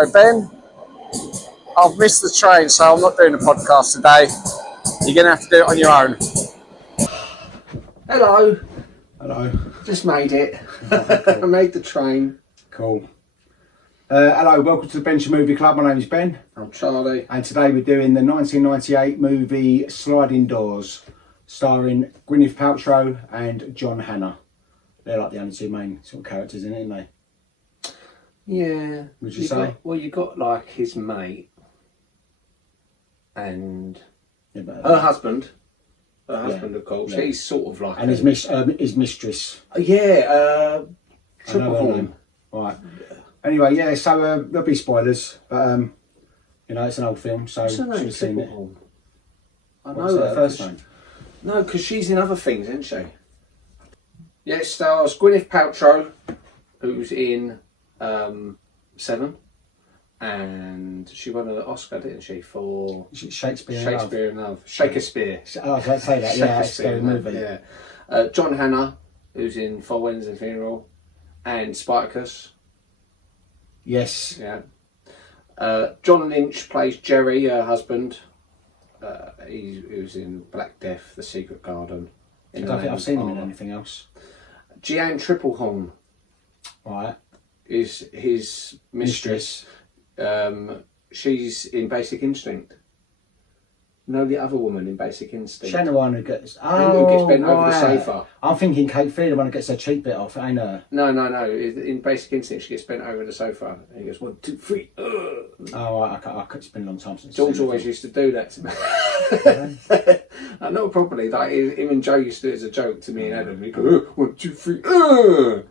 So Ben, I've missed the train, so I'm not doing the podcast today. You're going to have to do it on your own. Hello. Hello. Just made it. I made the train. Cool. Hello, welcome to the Bench Movie Club. My name is Ben. I'm Charlie. And today we're doing the 1998 movie Sliding Doors, starring Gwyneth Paltrow and John Hannah. They're like the only two main sort of characters in it, aren't they? Yeah. Would you say? You got like his mate and Yeah, but, her husband. Her husband, of course. Yeah. He's sort of like and his mistress. Yeah, Tripplehorn. Right. Anyway, yeah, so there'll be spoilers, but you know, it's an old film, so What's her name? should have seen it. Tripplehorn. I What's know her her. first name? No, because she's in other things, isn't she? Yeah, it stars Gwyneth Paltrow, who's in Seven, and she won an Oscar, didn't she, for Shakespeare in Love. Shakespeare. Oh, I was about to say that, yeah, that's a scary movie. Yeah. John Hannah, who's in Four Weddings and a Funeral, and Spartacus. Yes. Yeah. John Lynch plays Gerry, her husband. He was in Black Death, The Secret Garden. I don't think I've seen him in anything else. Jeanne Tripplehorn. Right. Is his mistress. She's in Basic Instinct. No, the other woman in Basic Instinct. Shannon one who gets who gets bent over the sofa. I'm thinking Kate Field, the one who gets her cheek bit off, ain't her? No. In Basic Instinct, she gets bent over the sofa, and he goes 1, 2, 3. Oh, right, it's been a long time since. George always used to do that to me. Not properly. Like him and Joe used to do it as a joke to me and Adam. He go 1, 2, 3.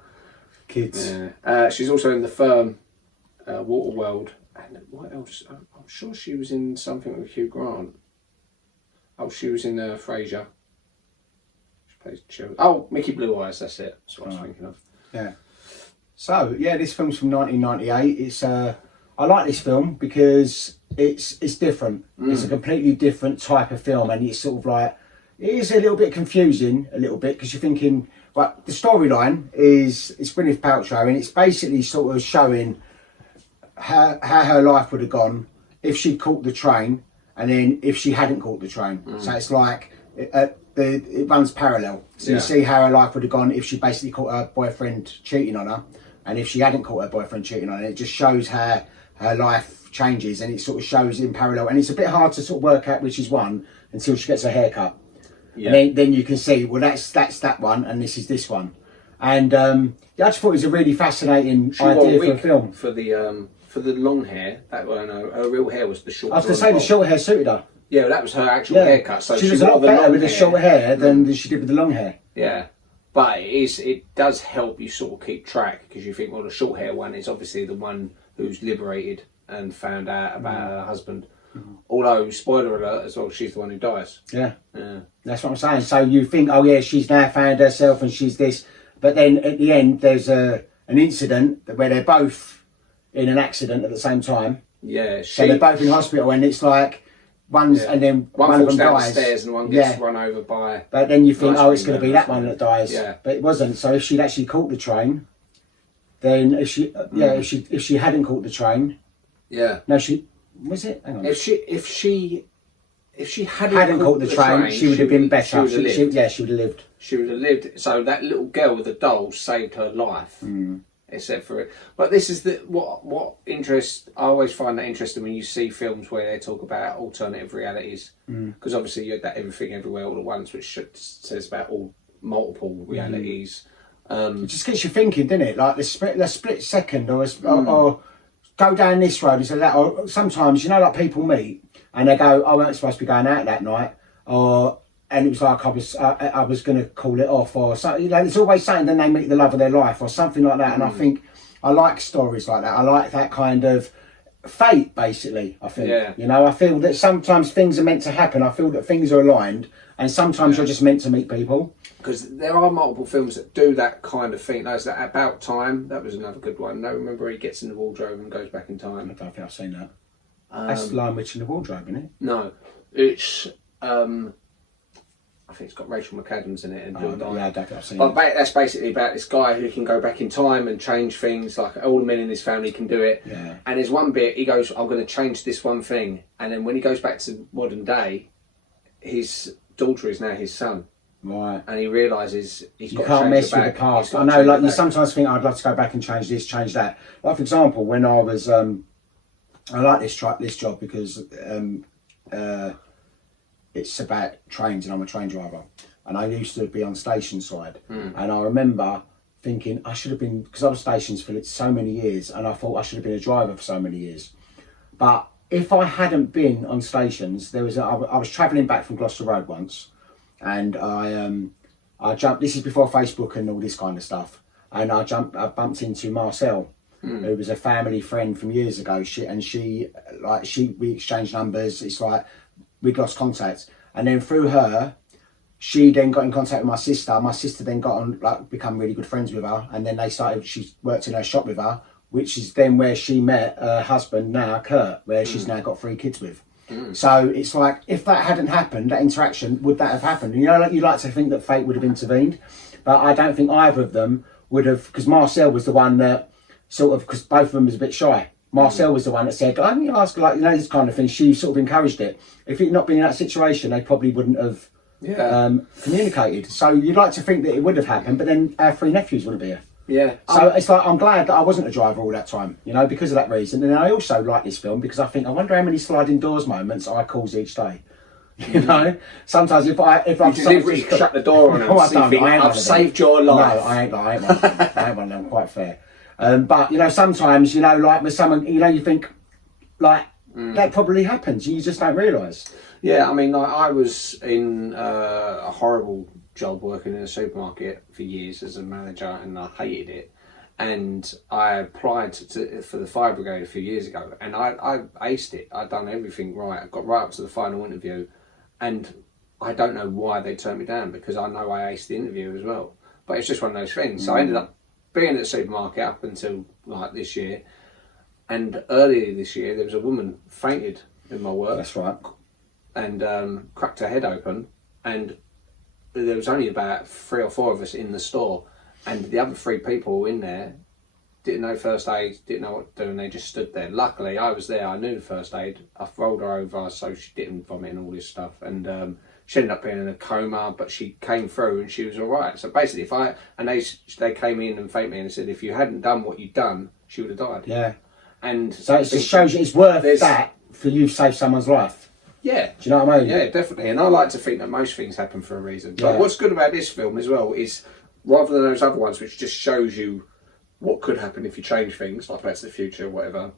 Kids. Yeah. She's also in The Firm, Waterworld, and what else? I'm sure she was in something with Hugh Grant. Oh, she was in Frasier. She plays children. Oh, Mickey Blue Eyes. That's it. That's what I was thinking of. Yeah. So yeah, this film's from 1998. It's I like this film because it's different. It's a completely different type of film, and it's sort of like it is a little bit confusing, because you're thinking, right, the storyline is Gwyneth Paltrow, and it's basically sort of showing how her life would have gone if she'd caught the train, and then if she hadn't caught the train. So it's like it runs parallel. So you see how her life would have gone if she basically caught her boyfriend cheating on her, and if she hadn't caught her boyfriend cheating on her. It just shows how her life changes, and it sort of shows in parallel. And it's a bit hard to sort of work out which is one until she gets her haircut. Yeah. And then you can see, well, that's that one, and this is this one. And I just thought it was a really fascinating idea for a film. For the long hair, that one, her real hair was the short. I was going to say the short hair suited her. Yeah, well, that was her actual haircut. So she was a lot better with the short hair than she did with the long hair. Yeah, but it does help you sort of keep track, because you think, well, the short hair one is obviously the one who's liberated and found out about her husband. Although, spoiler alert as well, she's the one who dies. Yeah, that's what I'm saying. So you think, oh yeah, she's now found herself and she's this, but then at the end there's an incident where they're both in an accident at the same time. Yeah, so they're both in hospital, and it's like and then one of them down dies. The stairs and one gets run over by. But then you think, oh, it's going to be that one that dies. Yeah, but it wasn't. So if she'd actually caught the train, then if she hadn't caught the train, no, she was it. Hang on. If she hadn't caught the train, she would have been better. She would have lived. She would have lived. So that little girl with the doll saved her life. Except for it. But this is what interest. I always find that interesting when you see films where they talk about alternative realities, because obviously you had that Everything Everywhere All at Once, which says about all multiple realities. It just gets you thinking, doesn't it? Like the split second, or go down this road instead of that. Or sometimes, you know, like people meet and they go, "Oh, I weren't supposed to be going out that night," and it was like I was going to call it off, or something. You know, it's always something. Then they meet the love of their life, or something like that. And I think I like stories like that. I like that kind of fate, basically. I think, you know, I feel that sometimes things are meant to happen. I feel that things are aligned, and sometimes you're just meant to meet people. Because there are multiple films that do that kind of thing. There's that About Time. That was another good one. No, remember he gets in the wardrobe and goes back in time. I don't think I've seen that. That's Lion Witch in the Wardrobe, isn't it? No, it's I think it's got Rachel McAdams in it and yeah, I've seen but it. that's basically about this guy who can go back in time and change things. Like all the men in his family can do it. Yeah. And there's one bit he goes, "I'm going to change this one thing," and then when he goes back to modern day, his daughter is now his son. Right. And he realises he's got You to can't change mess it with the back. past. He's got I to know, change like it you back. sometimes think I'd love to go back and change this, change that. Like for example, when I was, I like this job because it's about trains and I'm a train driver. And I used to be on station side. And I remember thinking I should have been, because I was stations for so many years, and I thought I should have been a driver for so many years. But if I hadn't been on stations, I was travelling back from Gloucester Road once, and I jumped. This is before Facebook and all this kind of stuff. And I bumped into Marcel, who was a family friend from years ago. We exchanged numbers. It's like we'd lost contact, and then through her, she then got in contact with my sister. My sister then got on, become really good friends with her, and then she worked in her shop with her, which is then where she met her husband now, Kurt, where she's now got 3 kids with. So it's like, if that hadn't happened, that interaction, would that have happened? And you like to think that fate would have intervened, but I don't think either of them would have, because Marcel was the one that sort of, because both of them was a bit shy. Marcel was the one that said, "I need to ask," this kind of thing. She sort of encouraged it. If it had not been in that situation, they probably wouldn't have communicated. So you'd like to think that it would have happened, but then our 3 nephews wouldn't be here. Yeah. So it's like, I'm glad that I wasn't a driver all that time, because of that reason. And I also like this film because I wonder how many sliding doors moments I cause each day. Sometimes if I deliberately shut the door on them, I've saved your life. No, I ain't one of them. I ain't one of them, quite fair. But sometimes like with someone, you think like that probably happens. You just don't realise. Yeah, I mean, I was in a horrible job working in a supermarket for years as a manager, and I hated it. And I applied for the fire brigade a few years ago, and I aced it. I'd done everything right. I got right up to the final interview, and I don't know why they turned me down, because I know I aced the interview as well. But it's just one of those things. So I ended up being at the supermarket up until like this year, and earlier this year there was a woman fainted in my work. That's right. And cracked her head open, and there was only about 3 or 4 of us in the store, and the other 3 people in there didn't know first aid, didn't know what to do, and they just stood there. Luckily I was there, I knew the first aid. I rolled her over so she didn't vomit and all this stuff, and she ended up being in a coma, but she came through and she was all right. So basically, they came in and thanked me and said, if you hadn't done what you'd done, she would have died. Yeah. And so it just shows you it's worth that for you to save someone's life. Yeah. Do you know what I mean? Yeah, definitely. And I like to think that most things happen for a reason. But what's good about this film as well is, rather than those other ones which just shows you what could happen if you change things, like Back to the Future or whatever,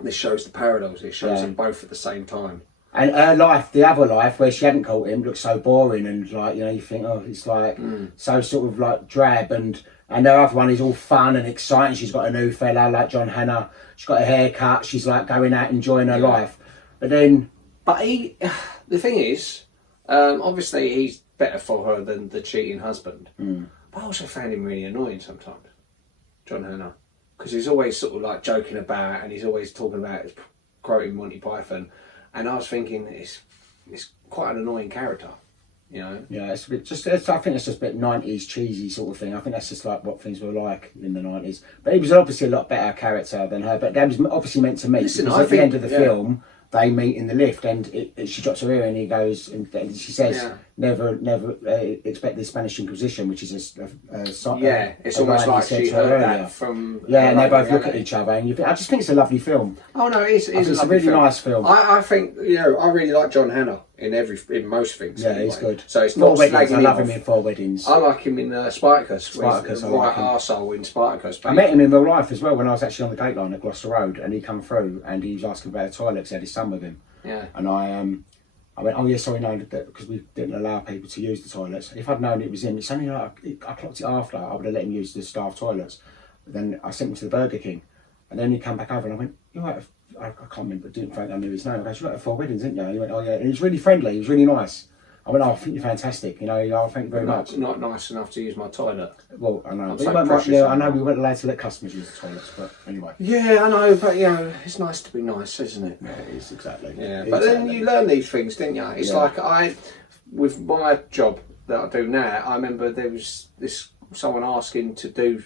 this shows the parallels. It shows them both at the same time. And her life, the other life, where she hadn't caught him, looks so boring, and you think, oh, it's like so sort of like drab, and her other one is all fun and exciting. She's got a new fella like John Hannah. She's got a haircut. She's like going out enjoying her life. But then, the thing is, obviously he's better for her than the cheating husband. But I also found him really annoying sometimes, John Hannah, because he's always sort of like joking about, and he's always talking about quoting Monty Python. And I was thinking, it's quite an annoying character, Yeah, it's a bit I think it's just a bit 90s cheesy sort of thing. I think that's just like what things were like in the 90s. But he was obviously a lot better character than her. But that was obviously meant to meet. Because at the end of the film, they meet in the lift, and she drops her ear, and he goes, and she says, "Never expect the Spanish Inquisition," which is it's almost like she heard that from. Yeah, and they both look at each other, and I just think it's a lovely film. Oh no, it's a really nice film. I think I really like John Hannah in most things. Yeah, he's good. So it's not Weddings. I love him in 4 Weddings. I like him in Spartacus. Spartacus, I like him. Arsehole in Spartacus. I met him in real life as well when I was actually on the gate line at Gloucester Road, and he come through and he was asking about the toilets. He had his son with him. Yeah. And I went, oh yeah, sorry, no, because we didn't allow people to use the toilets. If I'd known it was him, it's only I clocked it after. I would have let him use the staff toilets. But then I sent him to the Burger King, and then he came back over, and I went, you right? I can't remember, didn't think I knew his name. I goes, you went to 4 Weddings, didn't you? And he went, oh yeah, and he was really friendly. He was really nice. I went, oh, I think you're fantastic. Oh, thank you very much. Not nice enough to use my toilet. Well, I know. I know we weren't allowed to let customers use the toilets, but anyway. Yeah, I know, but it's nice to be nice, isn't it? Yeah, it is, exactly. Yeah, but then you learn these things, didn't you? It's like with my job that I do now, I remember there was someone asking to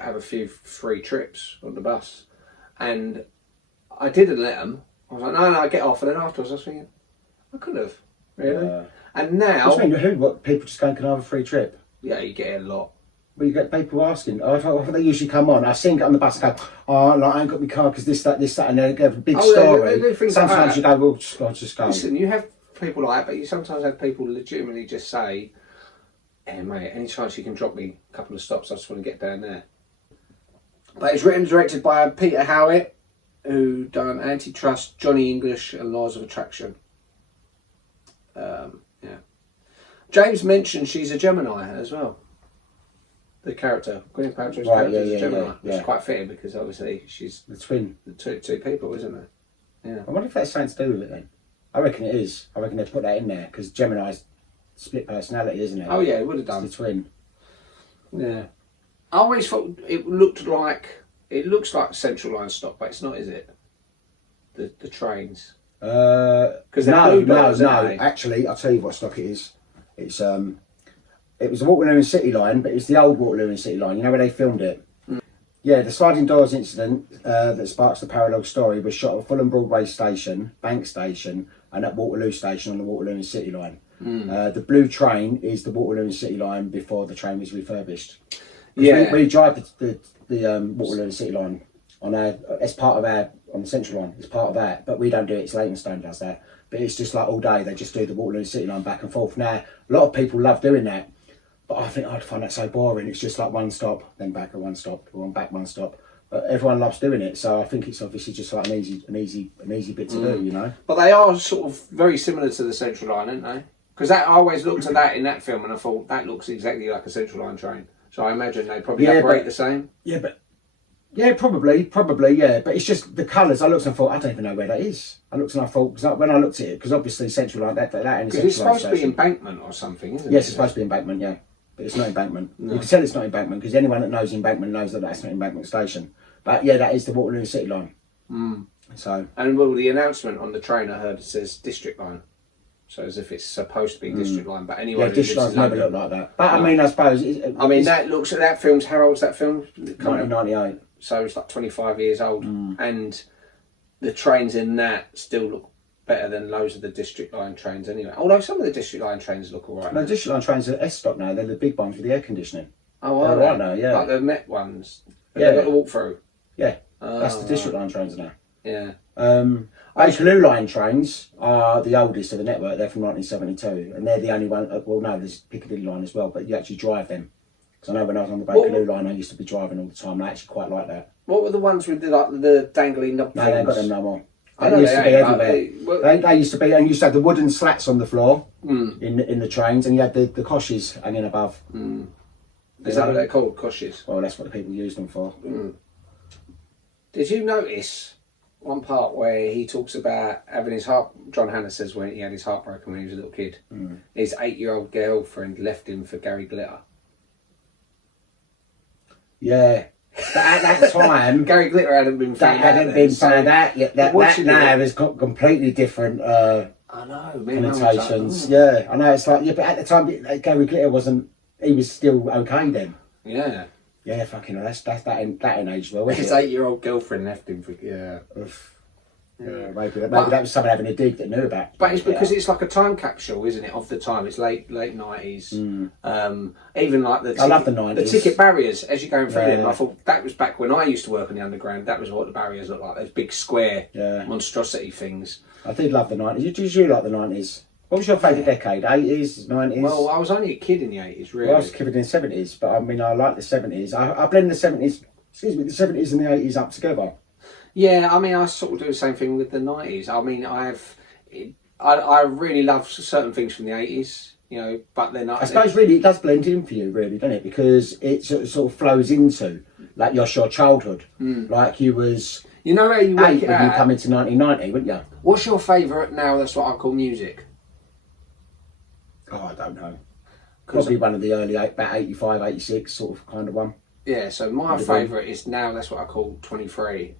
have a few free trips on the bus, and I didn't let them. I was like, no, get off. And then afterwards I was thinking, I could have, really. And now... What, people just going, can I have a free trip? Yeah, you get it a lot. Well, you get people asking. I thought they usually come on. I've seen it on the bus and go, oh, like, I ain't got my car because this, that, and they give a big story. They do sometimes you go, well, just go. Listen, you have people like that, but you sometimes have people legitimately just say, hey, mate, any chance you can drop me a couple of stops? I just want to get down there. But it's written and directed by Peter Howitt, who done Antitrust, Johnny English, and Laws of Attraction. Yeah. James mentioned she's a Gemini as well. The character, Gwyneth Paltrow's character is a Gemini. Yeah. It's quite fitting because obviously she's the twin. The two people, isn't it? Yeah. I wonder if that's something to do with it then. I reckon it is. I reckon they put that in there because Gemini's split personality, isn't it? Oh yeah, it would have done. It's the twin. Yeah. I always thought it looks like Central Line stop, but it's not, is it? The trains. Because no. Actually, I'll tell you what stock it is. It's it was the Waterloo and City line, but it's the old Waterloo and City line. You know where they filmed it? Mm. Yeah, the sliding doors incident that sparks the parallel story was shot at Fulham Broadway Station, Bank Station, and at Waterloo Station on the Waterloo and City line. Mm. The blue train is the Waterloo and City line before the train was refurbished. Yeah, we drive the Waterloo and City line on as part of on the Central line. It's part of that, but we don't do it. It's Leytonstone does that. But it's just like all day they just do the Waterloo and City line back and forth. Now a lot of people love doing that, but I think I'd find that so boring. It's just like one stop, then back, one stop, one back, one stop. But everyone loves doing it, so I think it's obviously just like an easy bit to do, you know. But they are sort of very similar to the Central line, aren't they? Because I always looked at that in that film and I thought that looks exactly like a Central Line train. So I imagine they probably operate the same. Yeah, probably, yeah. But it's just the colours. I looked and thought, I don't even know where that is. I looked and I thought, because when I looked at it, because obviously Central Line, that and because it's supposed to be Embankment or something, isn't it? Yes, it's supposed to be Embankment, yeah. But it's not Embankment. No. You can tell it's not Embankment because anyone that knows Embankment knows that that's not Embankment Station. But yeah, that is the Waterloo City Line. Mm. So. And well, the announcement on the train I heard it says District Line. So as if it's supposed to be District Line, but anyway, District Lines never look like that. But no. I mean, I suppose. That film's how old's that film? 1998. So it's like 25 years old, and the trains in that still look better than loads of the District Line trains anyway. Although some of the District Line trains look alright. No, District Line trains are S stock now. They're the big ones with the air conditioning. Oh, are they? Right now, yeah. Like the Met ones. Yeah. They've got the walk through. Yeah. That's the District Line trains now. Yeah. Bakerloo line trains are the oldest of the network. They're from 1972, and they're the only one. Well, no, there's Piccadilly line as well, but you actually drive them. Because I know when I was on the Bakerloo line, I used to be driving all the time. I actually quite like that. What were the ones with the dangly knob? No, they ain't got them no more. They used to be everywhere. They used to be, and you used to have the wooden slats on the floor in the trains, and you had the coshes hanging above. Mm. Is that what they're called, coshes? Well, that's what the people used them for. Mm. Did you notice one part where he talks about having his heart? John Hannah says when he had his heart broken when he was a little kid, his 8-year-old girlfriend left him for Gary Glitter. Yeah, but at that time, Gary Glitter hadn't been found out. That now has got completely different I know connotations. Yeah, I know. It's like but at the time, Gary Glitter wasn't. He was still okay then. Yeah. Yeah, fucking hell, that's that in age well. His 8-year-old girlfriend left him for maybe that was someone having a dig that knew about. But it's because it's like a time capsule, isn't it, of the time? It's late 90s. Even like I love the 90s. The ticket barriers as you're going through them. I thought that was back when I used to work on the underground. That was what the barriers looked like. Those big square monstrosity things. I did love the 90s. Did you like the 90s? What was your favourite decade? 80s, 90s? Well, I was only a kid in the 80s, really. Well, I was a kid in the 70s, but I mean, I like the 70s. I blend the 70s, the 70s and the 80s up together. Yeah, I mean, I sort of do the same thing with the 90s. I mean, I really love certain things from the 80s, you know, but then I suppose really it does blend in for you, really, doesn't it? Because it sort of flows into, like, your childhood. Like you was... You know how you work when you come into 1990, wouldn't you? What's your favourite now, that's what I call music? Oh, I don't know. Probably one of the early, about 85, 86 sort of kind of one. Yeah, so my favourite is now, that's what I call 23.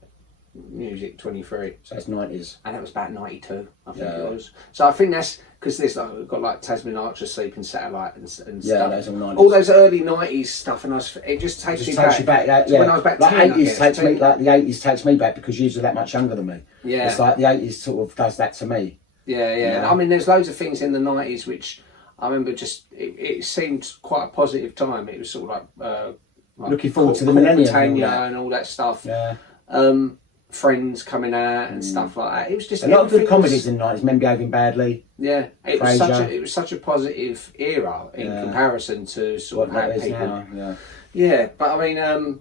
Music 23. So it's 90s. And that was about 92, I think it was. So I think because there's like got like Tasman Archer, Sleeping Satellite, and Yeah, stuff. those are 90s. All those early 90s stuff, and it just takes me back. Like, when I was back like 10, 80s takes me, like the 80s takes me back because you're that much younger than me. Yeah. It's like the 80s sort of does that to me. Yeah. Yeah. I mean, there's loads of things in the 90s which I remember it seemed quite a positive time. It was sort of like looking forward to the millennium and all that stuff. Yeah. Friends coming out and stuff like that. It was just a lot of good comedies in the 90s. Men Behaving Badly. Yeah, it was such a positive era in comparison to sort of how people. Now, yeah, but I mean,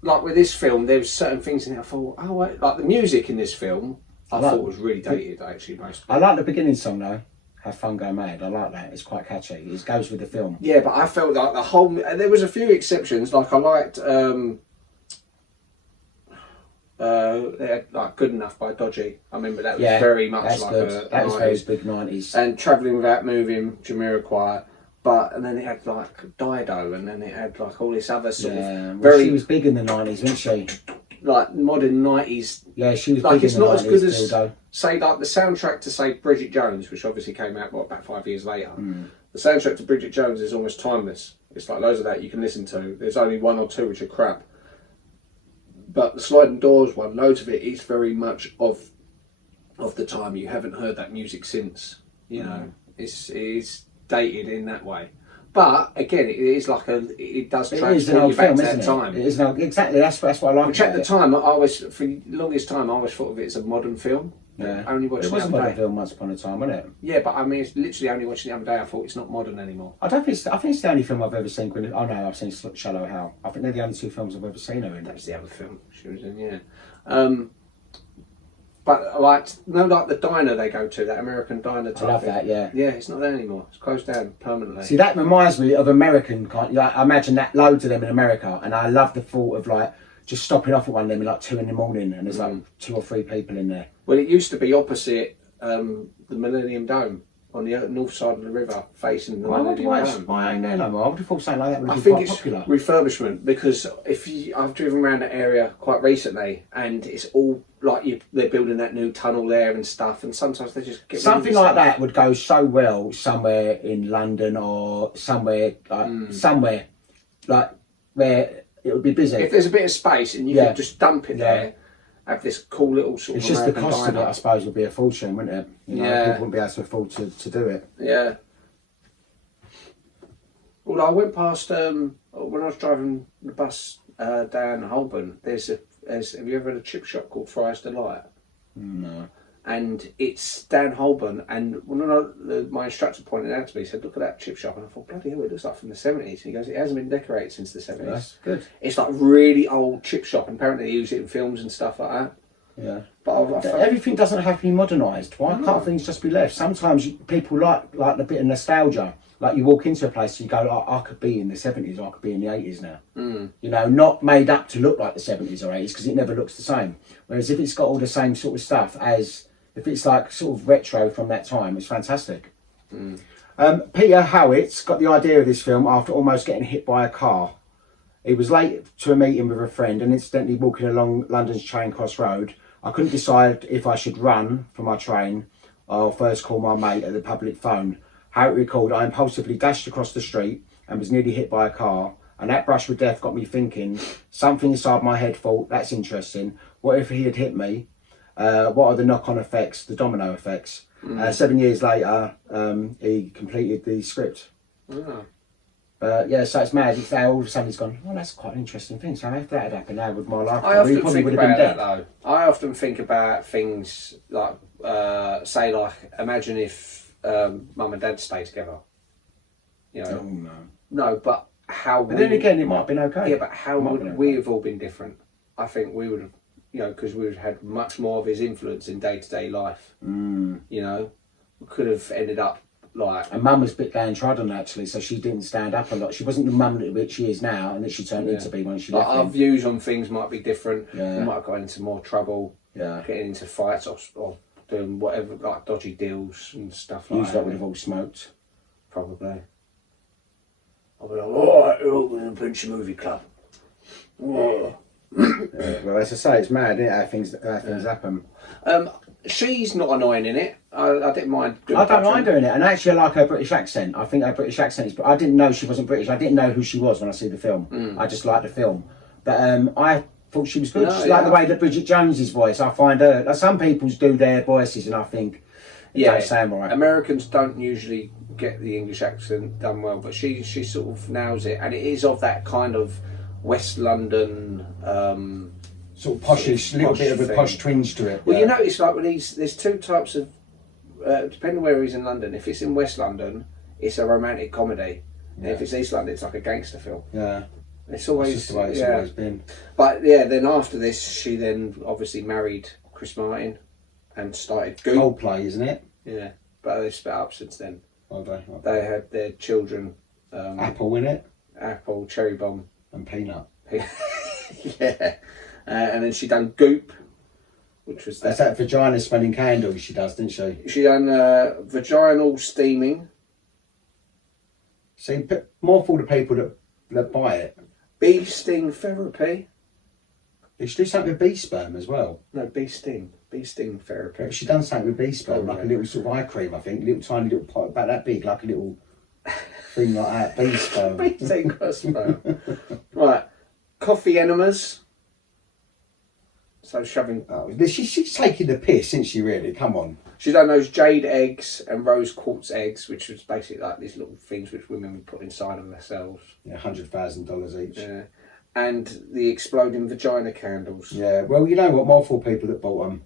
like with this film, there was certain things in it I thought, oh, wait, like the music in this film, I thought was really dated actually. Most. I like the beginning song though. Have Fun Go Mad. I like that. It's quite catchy. It goes with the film. Yeah, but I felt like the whole. There was a few exceptions. Like I liked. They had like Good Enough by Dodgy. I remember that was very much like good. That was very big 90s. And Travelling Without Moving, Jamiroquai. And then it had like Dido, and then it had like all this other sort of very. She was big in the 90s, wasn't she? Like modern 90s. Yeah, she was like big it's in the not 90s, as good as dildo. say like the soundtrack to say Bridget Jones, which obviously came out about 5 years later. The soundtrack to Bridget Jones is almost timeless. It's like loads of that you can listen to. There's only one or two which are crap. But the Sliding Doors one, loads of it is very much of the time. You haven't heard that music since. You know, it's dated in that way. But again, it does transport you back to that time. It is exactly. That's what I like. Which at the time, for the longest time, I always thought of it as a modern film. Yeah, only watched it was a modern film once upon a time, wasn't it? Yeah, but I mean, it's literally only watching the other day. I thought it's not modern anymore. I think it's the only film I've ever seen. Oh no, I've seen Shallow Hal. I think they're the only two films I've ever seen her in. That was the other film she was in. Yeah. But like the diner they go to, that American diner type. I love that, yeah. Yeah, it's not there anymore. It's closed down permanently. See, that reminds me of American kind. Like, I imagine that loads of them in America, and I love the thought of like just stopping off at one of them at like 2 a.m, and there's like 2 or 3 people in there. Well, it used to be opposite the Millennium Dome on the north side of the river, facing the Millennium Dome. Why ain't there no more? I would have thought something like that would have been quite popular. Refurbishment, because I've driven around that area quite recently, and it's all like they're building that new tunnel there and stuff, and sometimes they just get something like that would go so well somewhere in London or somewhere like where it would be busy. If there's a bit of space and you could just dump it there, have this cool little sort it's of. It's just American the cost diner. of it, I suppose, would be a fortune, wouldn't it? You know, people wouldn't be able to afford to do it. Yeah. Although I went past when I was driving the bus down Holborn. Have you ever had a chip shop called Fry's Delight? No. And it's down Holborn, and when my instructor pointed out to me, he said, "Look at that chip shop," and I thought, "Bloody hell, it looks like from the '70s." He goes, "It hasn't been decorated since the '70s." That's good. It's like really old chip shop, and apparently they use it in films and stuff like that. Yeah. But everything doesn't have to be modernised. Why can't things just be left? Sometimes people like the bit of nostalgia. Like you walk into a place and you go, I could be in the 70s, I could be in the 80s now. You know, not made up to look like the 70s or 80s, because it never looks the same. Whereas if it's got all the same sort of stuff as, if it's like sort of retro from that time, it's fantastic. Peter Howitt got the idea of this film after almost getting hit by a car. He was late to a meeting with a friend and incidentally walking along London's Charing Cross Road. I couldn't decide if I should run for my train or first call my mate at the public phone. How it recalled, I impulsively dashed across the street and was nearly hit by a car, and that brush with death got me thinking. Something inside my head thought, that's interesting. What if he had hit me? What are the knock-on effects, the domino effects? 7 years later, he completed the script. Yeah, so it's mad. It's now all of a sudden he's gone, oh, that's quite an interesting thing. So if that had happened, how would my life I often think about that, though. I often think about things like, imagine if mum and dad stay together. You know. Oh, no. No, but how? But then again, it might have been okay. Yeah, but how would we have all been different? I think we would have, because we would have had much more of his influence in day-to-day life. You know, we could have ended up like. And mum was a bit downtrodden actually, so she didn't stand up a lot. She wasn't the mum that she is now, and that she turned into be when she left. Our views on things might be different. Yeah. We might have got into more trouble. Yeah. Getting into fights or doing whatever, like dodgy deals and stuff like that. That would have all smoked. Probably. I'll be like, alright, we're all going to punch a movie club. Well, as I say, it's mad, isn't it, how things happen. she's not annoying in it. I didn't mind. I don't mind doing it, and actually I like her British accent. I think her British accent is. I didn't know she wasn't British. I didn't know who she was when I see the film. I just liked the film, but I thought she was good. No, Like the way that Bridget Jones's voice. I find her. Like some people do their voices, and I think it don't sound right. Americans don't usually get the English accent done well, but she sort of nails it, and it is of that kind of West London. Sort of poshish, little bit of a posh twinge to it. Well, you notice like when there's two types of, depending where he's in London. If it's in West London, it's a romantic comedy. And if it's East London, it's like a gangster film. Yeah. It's always just the way it's always been. But yeah, then after this, she then obviously married Chris Martin and started Goop. Coldplay, isn't it? Yeah, but they've split up since then. Okay. They had their children. Apple in it. Apple, Cherry Bomb, and Peanut. Yeah. And then she done Goop, which was That's that vagina smelling candle she does, didn't she? She done vaginal steaming. See, more for the people that buy it. Bee sting therapy. They should do something with bee sperm as well. No, bee sting therapy. But she done something with bee sperm, like a little sort of eye cream, I think. Little tiny little pot, about that big, like a little thing like that. Bee sperm. Bee sting sperm. Right, coffee enemas. So shoving. Oh, she's taking the piss, isn't she? Really? Come on. She's done those jade eggs and rose quartz eggs, which was basically like these little things which women would put inside of themselves. Yeah, $100,000 each. Yeah, and the exploding vagina candles. Yeah. Well, you know what? More for people that bought them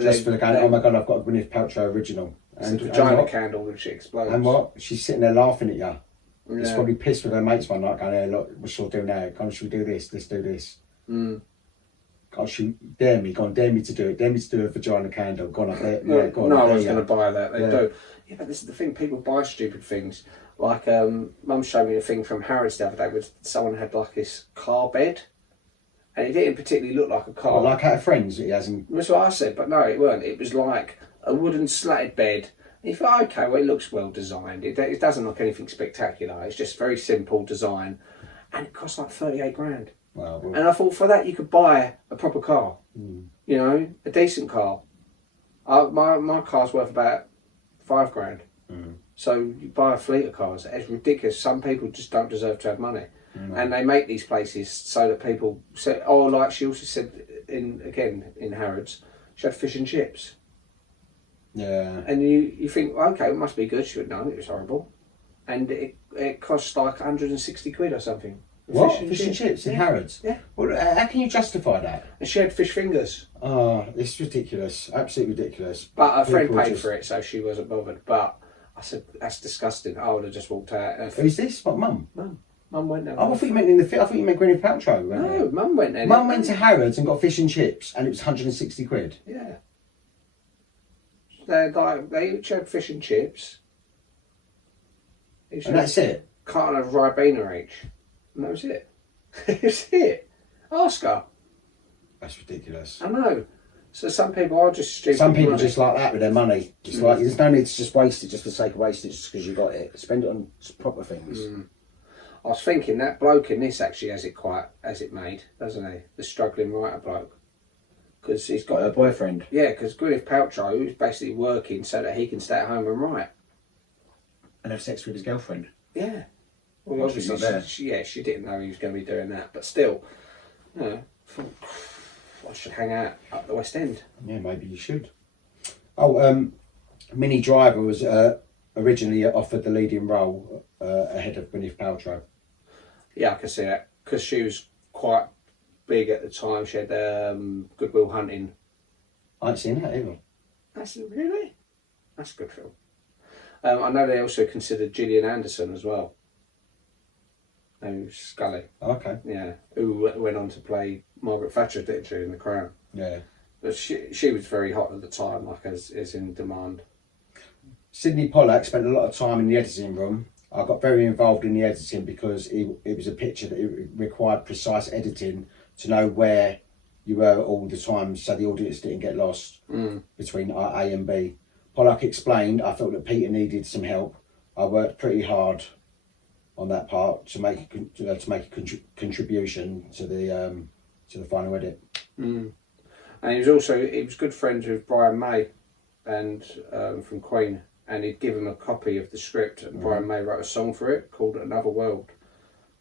just for the going. Oh my god, I've got a Gwyneth Paltrow original. It's a vagina candle which explodes. And what? She's sitting there laughing at you. Yeah. She's probably pissed with her mates one night, going, "Hey, look, what shall I do now? Should we do this? Let's do this." God, dare me to do it. Dare me to do a vagina candle. Go on up there. No, yeah, go on no up one's there, going to buy that. They do. Yeah, but this is the thing. People buy stupid things. Like, Mum showed me a thing from Harrods the other day where someone had like this car bed. And it didn't particularly look like a car. Well, like out of Friends, it hasn't. That's what I said, but no, it weren't. It was like a wooden slatted bed. And you thought, okay, well, it looks well designed. It doesn't look anything spectacular. It's just very simple design. And it cost like 38 grand. Well, and I thought for that you could buy a proper car, you know, a decent car. My car's worth about 5 grand. So you buy a fleet of cars. It's ridiculous. Some people just don't deserve to have money, and they make these places so that people say, oh, like she also said in Harrods, she had fish and chips. Yeah. And you think, well, okay, it must be good. She would know it was horrible, and it cost like 160 quid or something. What? Fish and chips in Harrods? Yeah. Well, how can you justify that? And she had fish fingers. Oh, it's ridiculous. Absolutely ridiculous. But her friend paid for it, so she wasn't bothered. But I said, that's disgusting. I would have just walked out. Who's this? What, Mum? Mum went there. Oh, I thought you meant I thought you meant Gwyneth Paltrow. No, Mum went there. Mum went to Harrods and got fish and chips, and it was 160 quid. Yeah. They each had fish and chips. And that's it? Carton of Ribena each. And that was it. It's it. Ask her. That's ridiculous. I know. So some people are just stupid. Some people just like that with their money. Just like, there's no need to just waste it just for the sake of wasting it just because you got it. Spend it on proper things. I was thinking that bloke in this actually has it made, doesn't he? The struggling writer bloke. Because he's got a boyfriend. Yeah, because Gwyneth Paltrow is basically working so that he can stay at home and write. And have sex with his girlfriend. Yeah. Well, obviously, she didn't know he was going to be doing that, but still, you know, I should hang out up the West End. Yeah, maybe you should. Oh, Minnie Driver was originally offered the leading role ahead of Gwyneth Paltrow. Yeah, I can see that because she was quite big at the time. She had Good Will Hunting. I ain't seen that either. That's a good film. I know they also considered Gillian Anderson as well. Who's Scully. Okay. Yeah, who went on to play Margaret Thatcher, didn't she, in The Crown? Yeah. But she was very hot at the time, like as in demand. Sidney Pollack spent a lot of time in the editing room. I got very involved in the editing because it was a picture that it required precise editing to know where you were all the time so the audience didn't get lost between A and B. Pollack explained, I felt that Peter needed some help. I worked pretty hard on that part to make a contribution to the final edit. And he was good friends with Brian May, and from Queen, and he'd give him a copy of the script, and Brian May wrote a song for it called Another World.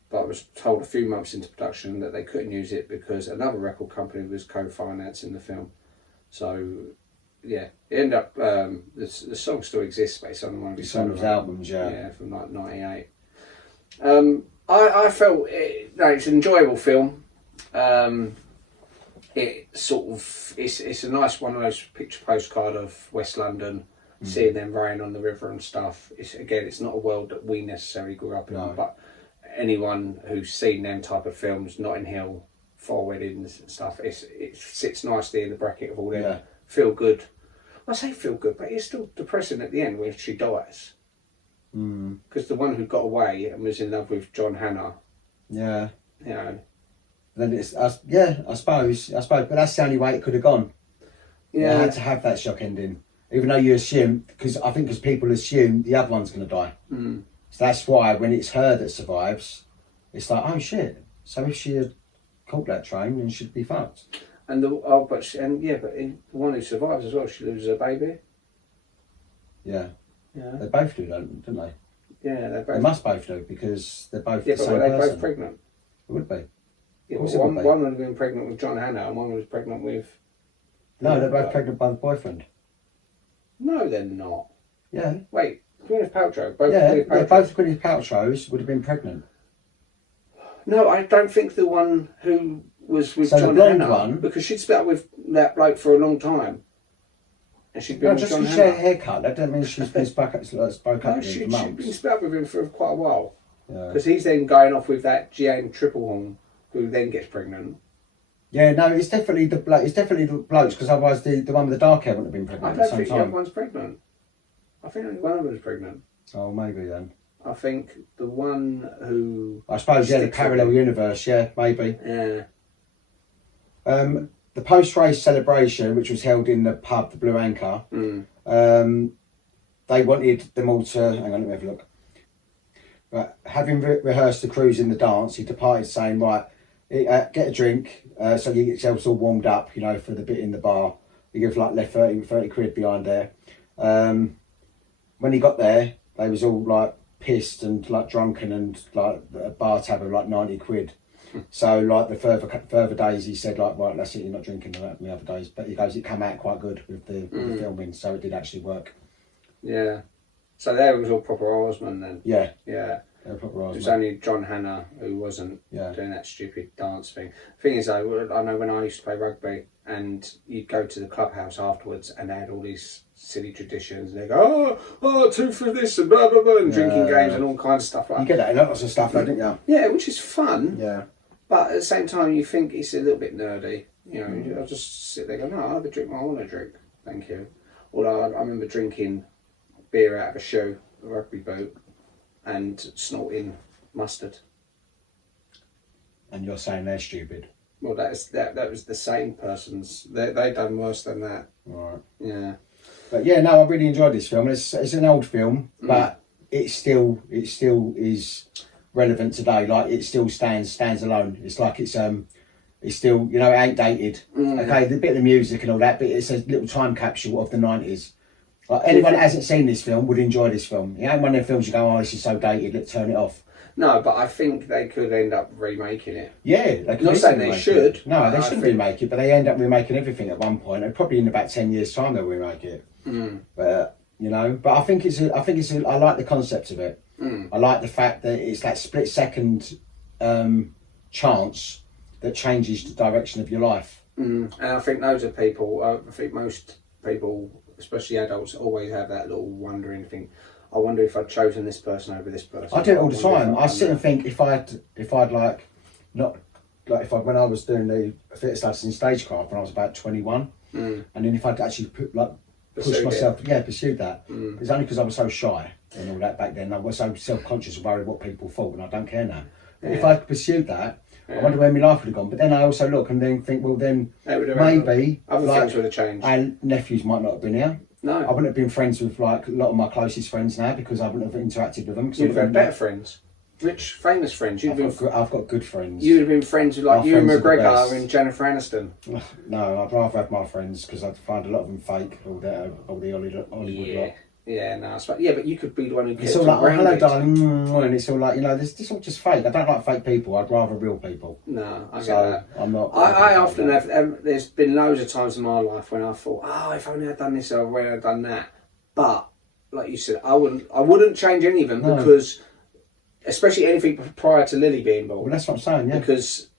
But I was told a few months into production that they couldn't use it because another record company was co-financing the film. So, yeah, it ended up, the song still exists based on one of his albums, yeah, from like 98. I felt it's an enjoyable film. It sort of it's a nice one of those picture postcard of West London, seeing them rowing on the river and stuff. It's not a world that we necessarily grew up in, but anyone who's seen them type of films, Notting Hill, Four Weddings and stuff, it sits nicely in the bracket of all them feel good. I say feel good, but it's still depressing at the end when she dies. Because the one who got away and was in love with John Hannah, then it's I suppose, but that's the only way it could have gone. Yeah, it had to have that shock ending, even though you assume, because people assume the other one's going to die. So that's why when it's her that survives, it's like, oh shit. So if she had caught that train, then she'd be fucked. And the one who survives as well, she loses her baby. Yeah. They both do, don't they? Yeah, they must both do, because they're both the same person. They're both pregnant. It would be. Yeah, one would have been pregnant with John Hannah, and one was pregnant with. No, they're both pregnant by the boyfriend. No, they're not. Yeah. Wait, Gwyneth Paltrow. Both Gwyneth Paltrows would have been pregnant. No, I don't think the one who was with John Hannah, because she'd split up with that bloke for a long time. And she'd been with John Hannah. Just because she had a haircut, that doesn't mean she's been spoke up with him she'd for months. been split up with him for quite a while. Because he's then going off with that Jeanne Tripplehorn, who then gets pregnant. Yeah, no, it's definitely the blokes, because otherwise the one with the dark hair wouldn't have been pregnant at the same time. I don't think the other one's pregnant. I think only one of them is pregnant. Oh, maybe then. I think the one who... I suppose, the parallel universe, maybe. Yeah. The post-race celebration, which was held in the pub, the Blue Anchor, they wanted them all to... Hang on, let me have a look. But having rehearsed the cruise in the dance, he departed saying, right, get a drink, so you get yourselves all warmed up, for the bit in the bar. He gives left 30 quid behind there. When he got there, they was all pissed and drunken, and a bar tab of 90 quid. So the further days, he said right, that's it, you're not drinking the other days. But he goes, it came out quite good with the filming, so it did actually work. Yeah. So there was all proper Osman then. Yeah. Yeah. Proper Osman. It was only John Hannah who wasn't doing that stupid dance thing. Thing is though, I know when I used to play rugby, and you'd go to the clubhouse afterwards, and they had all these silly traditions. And they go, two for this and blah blah blah, and drinking games and all kinds of stuff like that. You get that in lots of stuff, though, didn't you? Yeah, which is fun. Yeah. But at the same time, you think it's a little bit nerdy. I'll just sit there going, no, I'll have a drink. I want a drink, thank you. Although I remember drinking beer out of a shoe, a rugby boot, and snorting mustard. And you're saying they're stupid? Well, that was the same person's. They done worse than that. Right. Yeah. But yeah, no, I really enjoyed this film. It's an old film, but it still is relevant today. It still stands alone. It's it's still, it ain't dated. Okay, the bit of the music and all that, but it's a little time capsule of the 90s. Anyone that hasn't seen this film would enjoy this film. It ain't one of them films you go, this is so dated, let's turn it off. No, but I think they could end up remaking it. Yeah, they could. Not saying they should. No, they shouldn't remake it, but they end up remaking everything at one point. And probably in about 10 years' time they'll remake it. But but I think I like the concept of it. I like the fact that it's that split second chance that changes the direction of your life. And I think loads of people, I think most people, especially adults, always have that little wondering thing. I wonder if I'd chosen this person over this person. I do it all the time. I sit and think if I'd when I was doing the theatre studies in stagecraft when I was about 21, and then if I'd actually pursued that. It's only because I was so shy and all that back then. I was so self-conscious and worried what people thought, and I don't care now. But if I'd pursued that, I wonder where my life would have gone. But then I also look and then think, well, then maybe other things would have changed. And nephews might not have been here. No, I wouldn't have been friends with a lot of my closest friends now because I wouldn't have interacted with them. You'd have had better friends. Rich, famous friends. I've got good friends. You'd have been friends with like My Ewan friends are the McGregor best. and Jennifer Aniston. No, I'd rather have my friends because I find a lot of them fake. All the Hollywood lot. Yeah, no, yeah, but you could be the one who gets It's all like, oh, hello, grounded. darling, and it's all like, this is all just fake. I don't like fake people. I'd rather real people. No, I get So that. I'm not. I often have. There's been loads of times in my life when I thought, oh, if only I'd done this or when I'd done that. But like you said, I wouldn't change any of them because, especially anything prior to Lily being born. Well, that's what I'm saying. Yeah. Because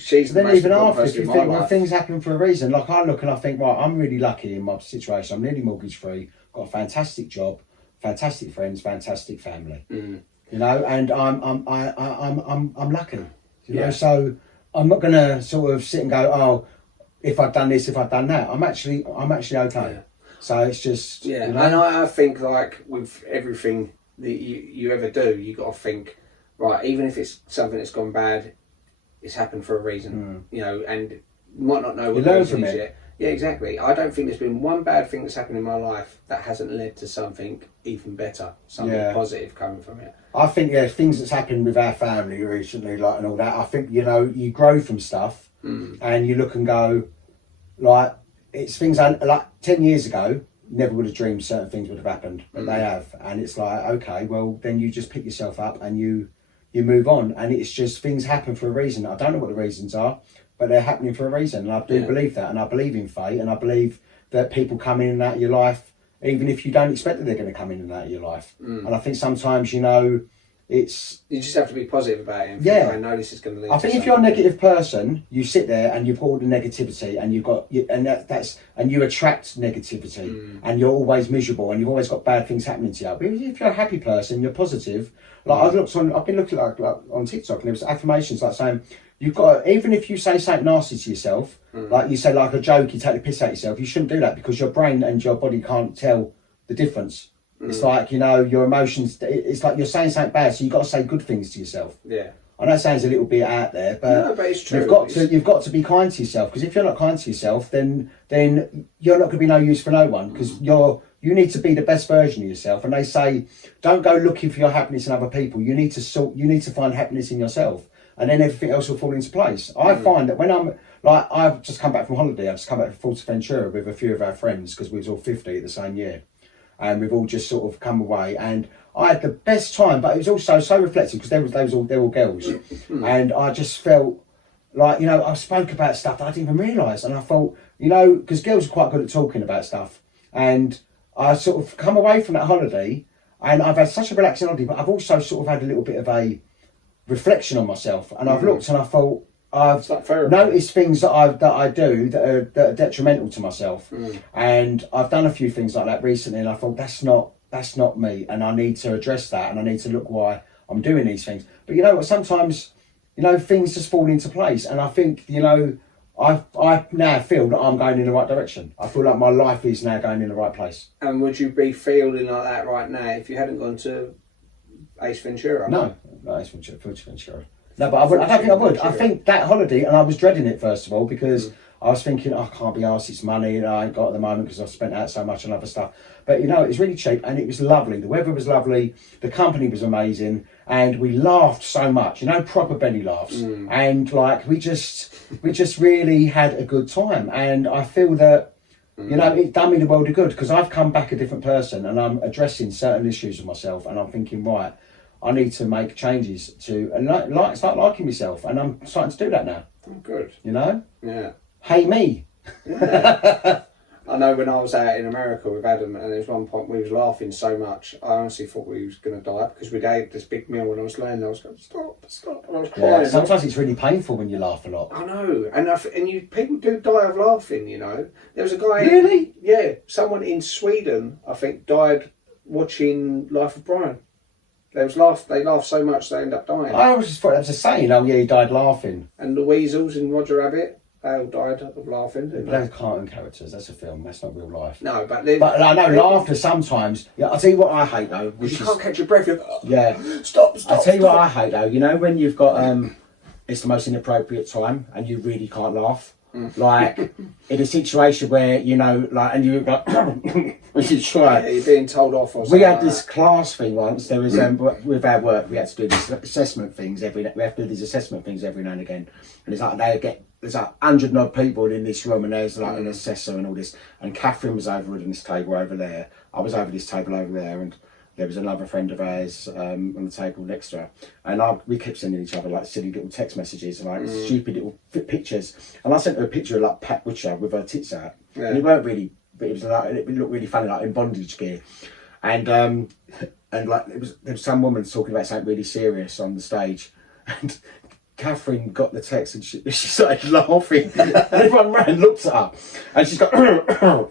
she's the Then most even important after, if person you in my think when life. things happen for a reason, like I look and I think, right, I'm really lucky in my situation. I'm nearly mortgage free. Got a fantastic job, fantastic friends, fantastic family. And I'm lucky. You know, so I'm not gonna sort of sit and go, oh, if I'd done this, if I'd done that. I'm actually okay. Yeah. So it's just and I think like with everything that you ever do, you got to think, right, even if it's something that's gone bad, it's happened for a reason. And you might not know what the reason is yet. Yeah, exactly. I don't think there's been one bad thing that's happened in my life that hasn't led to something even better, something positive coming from it. I think things that's happened with our family recently, like and all that. I think you grow from stuff, and you look and go, like it's things like 10 years ago. Never would have dreamed certain things would have happened, but they have, and it's like, okay, well then you just pick yourself up and you move on, and it's just things happen for a reason. I don't know what the reasons are, but they're happening for a reason, and I do believe that, and I believe in fate, and I believe that people come in and out of your life even if you don't expect that they're going to come in and out of your life. And I think sometimes it's you just have to be positive about it. And think, I know this is going to lead. I think if you're a negative person, you sit there and you've got all the negativity, and and you attract negativity, and you're always miserable, and you've always got bad things happening to you. But if you're a happy person, you're positive. Like I've been looking like on TikTok, and there was affirmations like saying you've got, even if you say something nasty to yourself, like you say like a joke, you take the piss out of yourself, you shouldn't do that because your brain and your body can't tell the difference. It's like, your emotions, it's like you're saying something bad, so you've got to say good things to yourself. Yeah. I know it sounds a little bit out there, but it's true. You've got to be kind to yourself, because if you're not kind to yourself, then you're not going to be no use for no one, because you need to be the best version of yourself. And they say, don't go looking for your happiness in other people. You need to find happiness in yourself, and then everything else will fall into place. I find that when I've just come back from holiday, I've just come back from Fuerteventura with a few of our friends, because we was all 50 at the same year. And we've all just sort of come away, and I had the best time, but it was also so reflective because they were all girls, and I just felt like I spoke about stuff that I didn't even realise, and I thought because girls are quite good at talking about stuff, and I sort of come away from that holiday, and I've had such a relaxing holiday, but I've also sort of had a little bit of a reflection on myself, and I've looked and I thought, I've noticed things that I do that are detrimental to myself, and I've done a few things like that recently, and I thought that's not me, and I need to address that, and I need to look why I'm doing these things. But you know what? Sometimes things just fall into place, and I think I now feel that I'm going in the right direction. I feel like my life is now going in the right place. And would you be feeling like that right now if you hadn't gone to Ace Ventura? No, Ace Ventura. No, but I don't think I would. I think that holiday, and I was dreading it first of all, because I was thinking, I can't be arsed, it's money that I ain't got at the moment because I've spent out so much on other stuff. But it was really cheap, and it was lovely. The weather was lovely, the company was amazing, and we laughed so much, proper belly laughs. And we just really had a good time. And I feel that, it done me the world of good, because I've come back a different person, and I'm addressing certain issues with myself, and I'm thinking, right, I need to make changes to start liking myself, and I'm starting to do that now. Oh, good. Yeah. Hey me. Yeah. I know when I was out in America with Adam, and there was one point we was laughing so much, I honestly thought we was going to die, because we'd ate this big meal when I was laying there. I was going, stop, and I was crying. Yeah, sometimes it's really painful when you laugh a lot. I know, and people do die of laughing. There was a guy. Really? Yeah, someone in Sweden, I think, died watching Life of Brian. They laughed so much they end up dying. I always just thought that was a saying. Oh yeah, he died laughing. And the weasels in Roger Rabbit, they all died of laughing. But those cartoon characters. That's a film. That's not real life. No, but I know laughter sometimes. Yeah, I'll tell you what I hate though. You can't catch your breath. Yeah. Stop. I'll tell you what I hate though. When you've got it's the most inappropriate time and you really can't laugh. like in a situation where you know, like, and you're like, we should try. Yeah, you're being told off or something. We had this class thing once. There was with our work, we had to do these assessment things every. We have to do these assessment things every now and again, and it's like there's like 100 and odd people in this room, and there's like an assessor and all this. And Catherine was over at this table over there. I was over this table over there, and there was another friend of ours on the table next to her, and we kept sending each other like silly little text messages, like stupid little pictures. And I sent her a picture of like Pat Butcher with her tits out, and it weren't really, but it was like it looked really funny, like in bondage gear, and like there was some woman talking about something really serious on the stage, and Catherine got the text and she started laughing. And everyone ran and looked at her. And she's got, and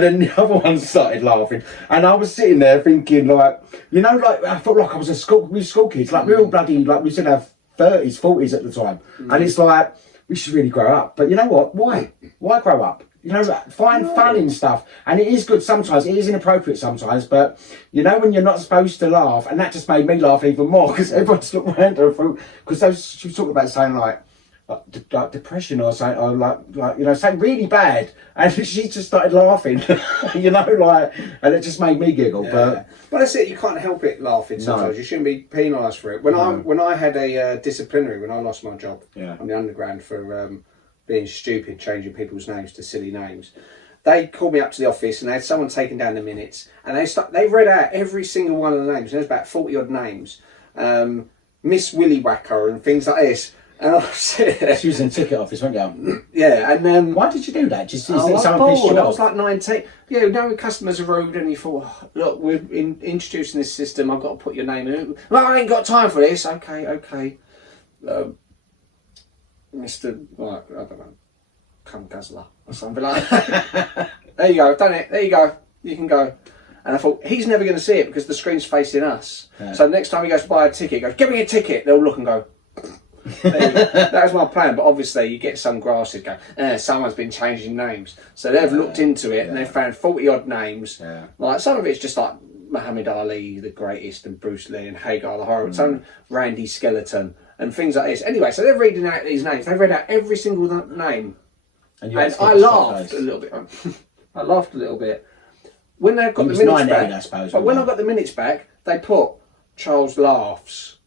then the other one started laughing. And I was sitting there thinking, like, you know, like, I felt like I was we were school kids. Like, we were all bloody, like, we should have 30s, 40s at the time. And it's like, we should really grow up. But you know what? Why? Why grow up? You know, find fun in stuff. And it is good sometimes. It is inappropriate sometimes. But, you know, when you're not supposed to laugh, and that just made me laugh even more because everyone just looked around her. Because she was talking about saying, like depression or something, or like you know, something really bad. And she just started laughing, you know, like, and it just made me giggle. Yeah. But that's it. You can't help it laughing sometimes. No. You shouldn't be penalised for it. When I had a disciplinary, when I lost my job on the underground for being stupid, changing people's names to silly names, they called me up to the office and they had someone taking down the minutes, and they read out every single one of the names. There's about 40 odd names, Miss Willy Whacker and things like this. And I was she was in ticket office, weren't you? Yeah, and then why did you do that? Just I was bored. I was like 19. Yeah, you know, customers are rude, and you thought, oh, look, we're introducing this system. I've got to put your name in. Well, I ain't got time for this. Okay. Mr. Like, I don't know, Cum Guzzler or something like that. There you go, done it. There you go. You can go. And I thought, he's never going to see it because the screen's facing us. Yeah. So next time he goes to buy a ticket, he goes, give me a ticket. They'll look and go. That was my plan, but obviously you get some grasses go, someone's been changing names. So they've looked into it and they've found 40 odd names. Yeah. Like some of it's just like Muhammad Ali, the greatest, and Bruce Lee and Hagar the Horror, some Randy Skeleton and things like this. Anyway, so they're reading out these names. They've read out every single name. And I laughed a little bit. I laughed a little bit. When they've got the minutes back, I suppose, but when I got the minutes back, they put Charles laughs.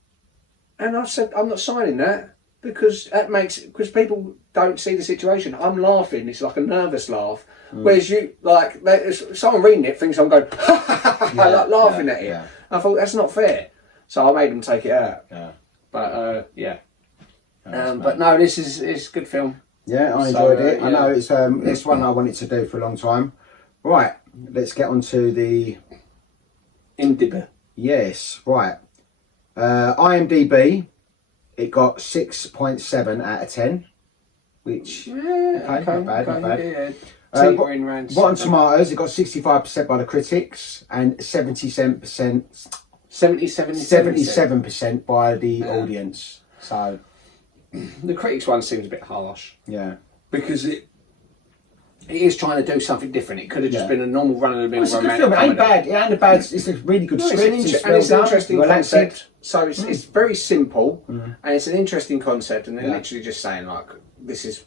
And I said, I'm not signing that because people don't see the situation. I'm laughing. It's like a nervous laugh. Whereas you, like, someone reading it thinks I'm going, like laughing at it. Yeah. I thought, that's not fair. So I made them take it out. Yeah. But, but no, it's a good film. Yeah, I enjoyed it. I know it's one I wanted to do for a long time. Right, let's get on to the... IMDb. Yes, right. IMDb, it got 6.7 out of 10, which not bad. Rotten Tomatoes, it got 65% by the critics and 77% by the audience. So the critics one seems a bit harsh. Yeah, because it is trying to do something different. It could have just been a normal run-of-the-mill romantic comedy. It ain't bad. It ain't bad. It's a really good script. It's an interesting concept. So it's very simple, and it's an interesting concept. And they're literally just saying, like, this is,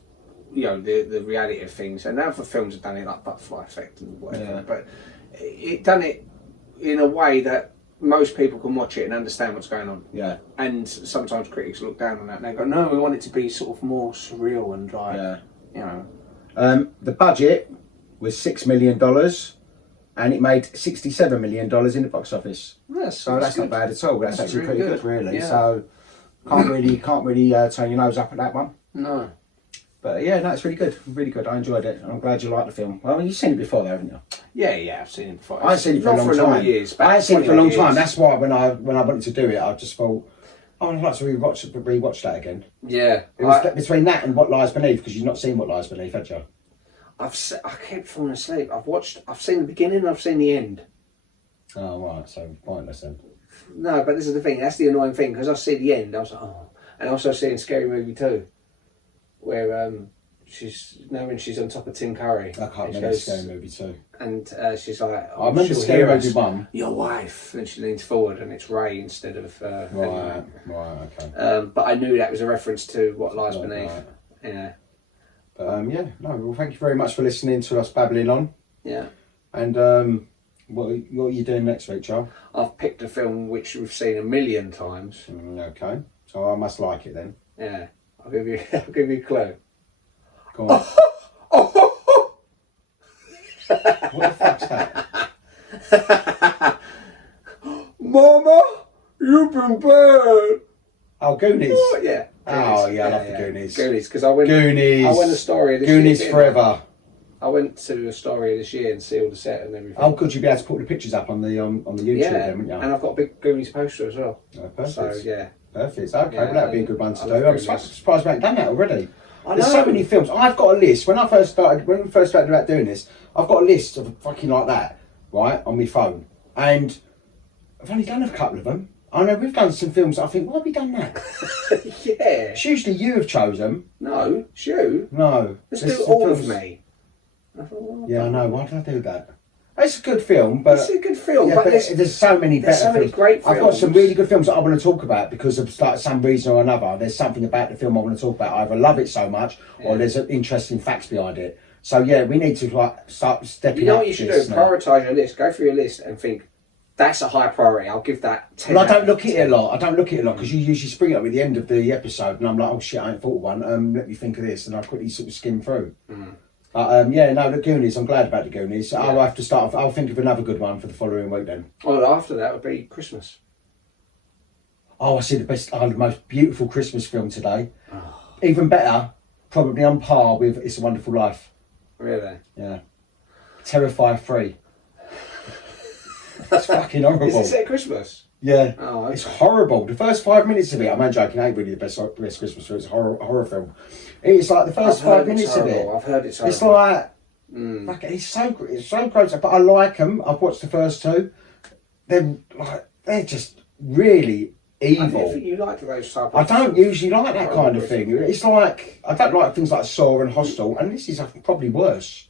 you know, the reality of things. And other films have done it, like Butterfly Effect and whatever. But it done it in a way that most people can watch it and understand what's going on. Yeah. And sometimes critics look down on that and they go, no, we want it to be sort of more surreal and like, you know. The budget was $6 million and it made $67 million in the box office. So that's not bad at all. That's actually pretty good, really. Yeah. So can't really turn your nose up at that one. No. But yeah, no, it's really good. Really good. I enjoyed it. I'm glad you liked the film. Well, you've seen it before, though, haven't you? Yeah, I've seen it before. I've seen it for a long time. I had seen it for a long time. That's why when I wanted to do it, I just thought, I'd like to rewatch that again. Yeah. It was between that and What Lies Beneath, because you've not seen What Lies Beneath, had you? I kept falling asleep. I've seen the beginning and I've seen the end. Oh, right. So pointless then. No, but this is the thing. That's the annoying thing, because I see the end. I was like, oh. And also seeing Scary Movie 2, where when she's on top of Tim Curry. I can't remember Scary Movie 2. And she's like, I remember Scary Movie 1. Your wife. And she leans forward and it's Ray instead of... Right, okay. But I knew that was a reference to What Lies Beneath. Right. Yeah. Yeah, no, well, thank you very much for listening to us babbling on. Yeah. And what are you doing next week, Charles? I've picked a film which we've seen a million times. Okay, so I must like it then. Yeah. I'll give you a clue. Go on. What the fuck's that? Mama, you've been bad. Oh, Goonies. Oh, yeah. Oh, yeah, I love the Goonies. Goonies, because I went a story this Goonies year. forever. I went to a story this year and see all the set and everything. Oh, good, you'd be able to put the pictures up on the YouTube then, wouldn't you? And I've got a big Goonies poster as well. Oh, perfect. So, yeah. Perfect. Okay, Yeah, well, that'd be a good one to I do. love I'm Goonies. surprised we haven't done that already. I There's know. so many films. I've got a list. When we first started about doing this, I've got a list of fucking like that, right, on my phone. And I've only done a couple of them. I know we've done some films that I think, why have we done that? Yeah. It's usually you have chosen. No, it's you. No. Let's There's do some all films- of me. I thought, well, Yeah, I know. Why did I do that? It's a good film, but It's a good film, yeah, but there's so many better so many films. great I've got some films. really good films that I want to talk about because of like some reason or another. There's something about the film I want to talk about. I either love it so much or there's interesting facts behind it. So yeah, we need to like start stepping up. You know what you should do? this now. Prioritise your list. Go through your list and think, that's a high priority. I'll give that 10. Well, I don't out look of at it 10. a lot. I don't look at it a lot because you usually spring it up at the end of the episode, and I'm like, oh shit, I ain't thought of one. Let me think of this, and I quickly sort of skim through. Yeah, no, the Goonies. I'm glad about the Goonies. I'll have to start. I'll think of another good one for the following week then. Well, after that would be Christmas. Oh, I see the most beautiful Christmas film today. Even better, probably on par with It's a Wonderful Life. Really? Yeah. Terrifier 3. It's fucking horrible. Is it set at Christmas? Yeah. Oh, okay. It's horrible. The first 5 minutes of it, I'm not joking, it ain't really the best Christmas film. It's a horror film. It's like the first 5 minutes of it. I've heard it's horrible. It's like, fuck, it's so gross. But I like them. I've watched the first two. They're just really evil. I think you like those type of I don't usually like that kind of Christmas thing. It's like I don't like things like Saw and Hostel, and this is probably worse.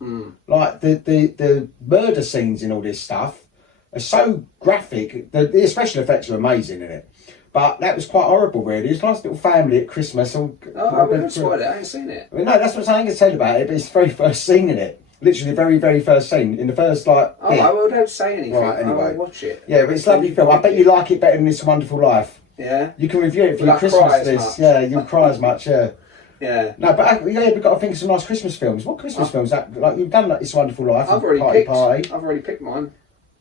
Like the murder scenes in all this stuff are so graphic. The special effects are amazing in it, but that was quite horrible. Really, it's a nice little family at Christmas. Oh, I haven't spoiled it. I ain't seen it. I mean, no, that's what I'm saying about it. But it's the very first scene in it. Literally the very, very first scene in the first bit. I don't say anything. Right, anyway. I'll watch it. Yeah, but it's a lovely film. I bet you like it better than It's a Wonderful Life. Yeah. You can review it for Will your I Christmas cry as list. much? Yeah, you'll cry as much. Yeah. Yeah. No, but we've got to think of some nice Christmas films. What Christmas films? Like you've done, like It's a Wonderful Life. I've already Party picked. Party. I've already picked mine.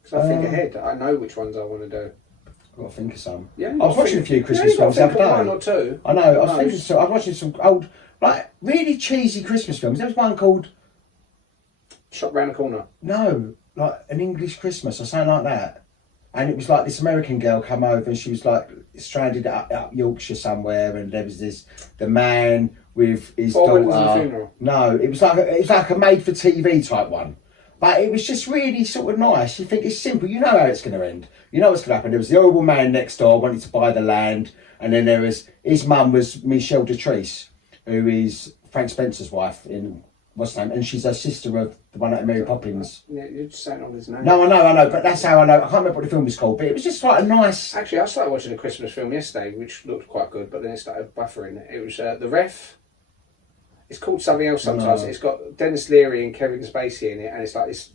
Because I think ahead. I know which ones I want to do. I've got to think of some. Yeah. I was watching a few Christmas films the other One day. or two. I know. I was Most. thinking. So I was watching some old, like really cheesy Christmas films. There was one called Shop round the corner. No, like An English Christmas or something like that. And it was like this American girl come over and she was like stranded up Yorkshire somewhere, and there was the man with his Four Weddings and a daughter. Funeral. No, it was like a made for TV type one. But it was just really sort of nice. You think it's simple. You know how it's going to end. You know what's going to happen. There was the horrible man next door wanted to buy the land, and then there was his mum was Michelle Detrice, who is Frank Spencer's wife in what's her name, and she's a sister of the one at Mary Poppins. Yeah, you're just saying all his name. No, I know, but that's how I know. I can't remember what the film was called, but it was just like a nice. Actually, I started watching a Christmas film yesterday, which looked quite good, but then it started buffering. It was The Ref. It's called something else sometimes. No. It's got Dennis Leary and Kevin Spacey in it, and it's like this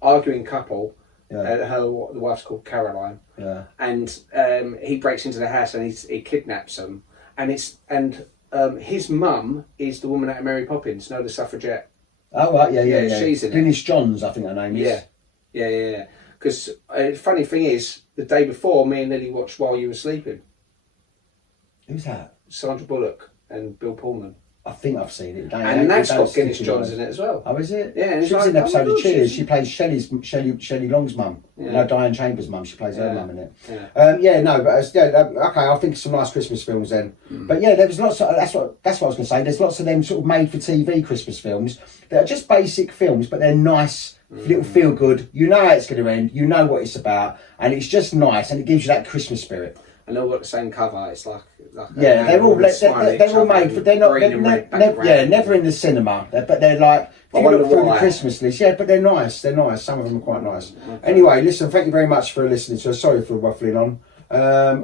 arguing couple. Yeah. The wife's called Caroline. Yeah. And he breaks into the house and he kidnaps them. And his mum is the woman at Mary Poppins, the suffragette. Oh right, yeah. She's in it. Glynis Johns, I think her name is. Yeah. Because funny thing is, the day before, me and Lily watched While You Were Sleeping. Who's that? Sandra Bullock and Bill Pullman. I think I've seen it. And that's got Glynis Johns in it as well. Oh, is it? Yeah, and she was it's in an like, episode oh my of God, Cheers. she's- She plays Shelley Long's mum. Yeah. You know, Diane Chambers' mum. She plays her Yeah. mum in it. Yeah. Okay. I'll think of some nice Christmas films then. But yeah, there was lots. That's what I was going to say. There's lots of them sort of made for TV Christmas films that are just basic films, but they're nice, little feel good. You know how it's going to end. You know what it's about, and it's just nice, and it gives you that Christmas spirit. And they'll got the same cover. It's like Yeah, they're all made for. They're not. Never in the cinema. But they're like. If you look through the Christmas list, yeah, but they're nice. They're nice. Some of them are quite nice. Okay. Anyway, listen. Thank you very much for listening to us. Sorry for waffling on.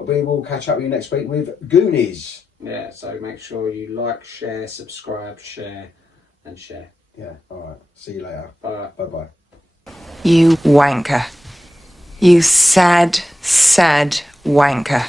We will catch up with you next week with Goonies. Yeah. So make sure you like, share, subscribe, share, and share. Yeah. All right. See you later. Bye. Bye-bye. You wanker. You sad, sad wanker.